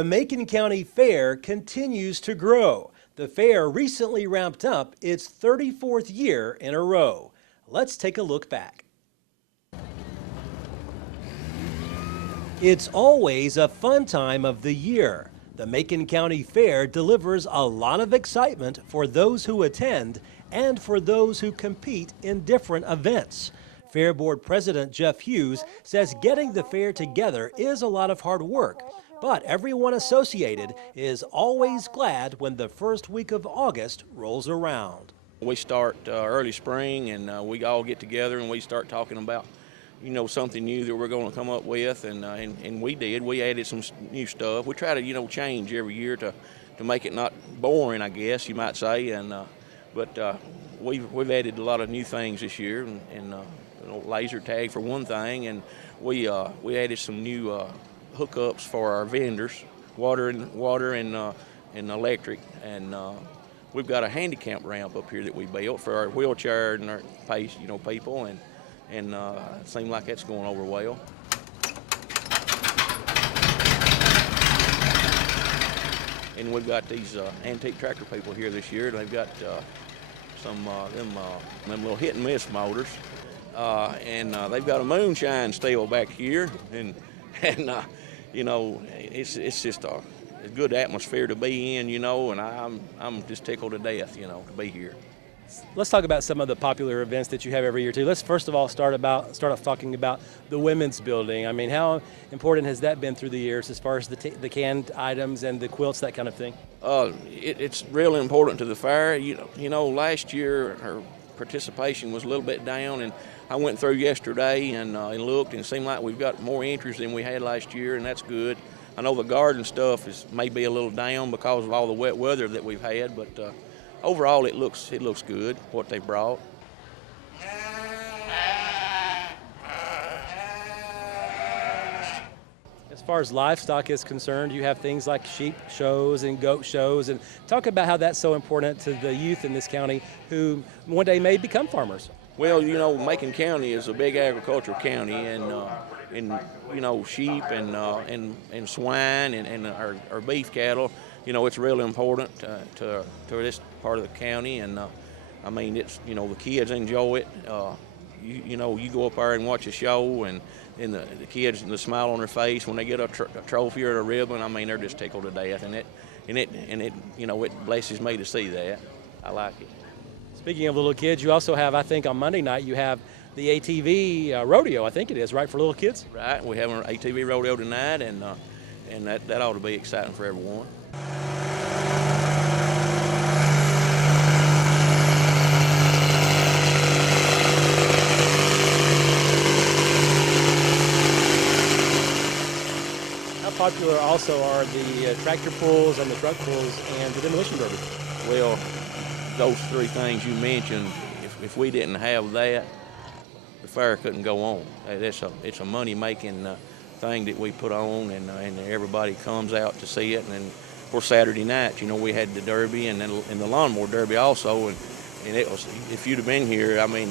The Macon County Fair continues to grow. The fair recently wrapped up its 34th year in a row. Let's take a look back. It's always a fun time of the year. The Macon County Fair delivers a lot of excitement for those who attend and for those who compete in different events. Fair Board President Jeff Hughes says getting the fair together is a lot of hard work, but everyone associated is always glad when the first week of August rolls around. We start early spring, and we all get together and we start talking about, something new that we're going to come up with, and we did. We added some new stuff. We try to, change every year to make it not boring, I guess you might say, but we've added a lot of new things this year, and laser tag for one thing, and we added some new hookups for our vendors, water and electric, and we've got a handicap ramp up here that we built for our wheelchair and our people, and it seems like that's going over well. And we've got these antique tractor people here this year. They've got some them little hit and miss motors, and they've got a moonshine still back here, and it's just a good atmosphere to be in, and I'm just tickled to death, to be here. Let's talk about some of the popular events that you have every year too. Let's first of all start off talking about the women's building. I mean, how important has that been through the years as far as the canned items and the quilts, that kind of thing? It's really important to the fair. Last year our participation was a little bit down, and I went through yesterday and looked, and it seemed like we've got more interest than we had last year, and that's good. I know the garden stuff is maybe a little down because of all the wet weather that we've had, but overall it looks good what they brought. As far as livestock is concerned, you have things like sheep shows and goat shows, and talk about how that's so important to the youth in this county who one day may become farmers. Well, Macon County is a big agricultural county, and sheep and swine and our beef cattle, it's really important to this part of the county, and I mean, it's the kids enjoy it. You go up there and watch a show, and the kids, and the smile on their face when they get a trophy or a ribbon, I mean, they're just tickled to death, and it blesses me to see that. I like it. Speaking of little kids, you also have, I think on Monday night, you have the ATV rodeo, I think it is, right, for little kids? Right, we have an ATV rodeo tonight, and that ought to be exciting for everyone. How popular also are the tractor pulls and the truck pulls and the demolition derby? Well, those three things you mentioned, if we didn't have that, the fair couldn't go on. It's a money-making thing that we put on, and everybody comes out to see it. And then for Saturday night, we had the derby and the lawnmower derby also, and it was, if you'd have been here, I mean,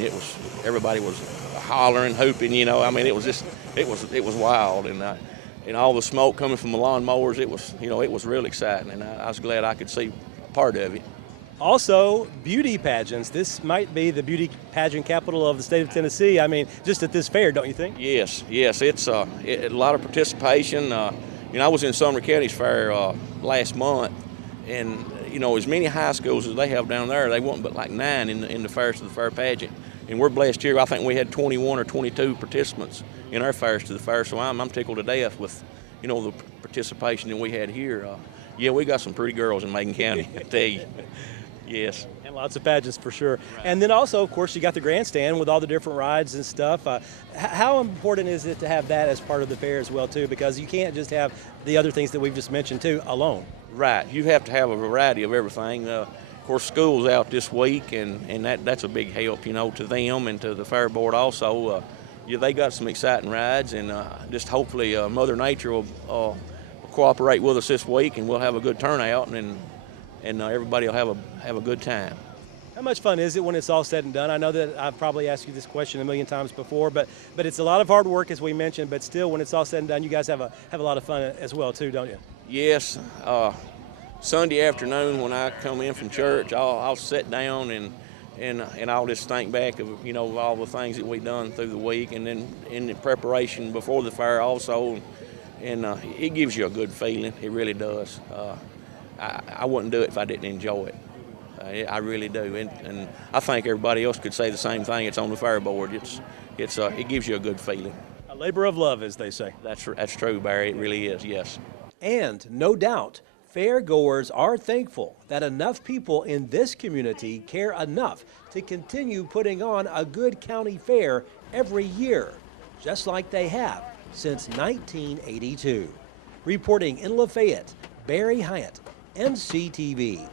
everybody was hollering, hooping, I mean, it was wild, and all the smoke coming from the lawnmowers, it was really exciting, and I was glad I could see part of it. Also, beauty pageants. This might be the beauty pageant capital of the state of Tennessee. I mean, just at this fair, don't you think? Yes, it's a lot of participation. I was in Sumner County's fair last month, and as many high schools as they have down there, they want but like 9 in the Fairs to the Fair pageant. And we're blessed here. I think we had 21 or 22 participants in our Fairs to the Fair, so I'm tickled to death with the participation that we had here. Yeah, we got some pretty girls in Macon County, I tell you. Yes. And lots of pageants for sure. Right. And then also, of course, you got the grandstand with all the different rides and stuff. How important is it to have that as part of the fair as well, too? Because you can't just have the other things that we've just mentioned, too, alone. Right. You have to have a variety of everything. Of course, school's out this week, and that's a big help, to them and to the fair board also. They got some exciting rides, and just hopefully Mother Nature will cooperate with us this week, and we'll have a good turnout, and everybody will have a good time. How much fun is it when it's all said and done? I know that I've probably asked you this question a million times before, but it's a lot of hard work, as we mentioned, but still, when it's all said and done, you guys have a lot of fun as well, too, don't you? Yes, Sunday afternoon when I come in from church, I'll sit down and I'll just think back of all the things that we've done through the week, and then in the preparation before the fair also, and it gives you a good feeling. It really does. I wouldn't do it if I didn't enjoy it. I really do, and I think everybody else could say the same thing. It's on the fair board. It gives you a good feeling. A labor of love, as they say. That's true, Barry. It really is. Yes. And no doubt, fairgoers are thankful that enough people in this community care enough to continue putting on a good county fair every year, just like they have since 1982. Reporting in Lafayette, Barry Hyatt, NCTV.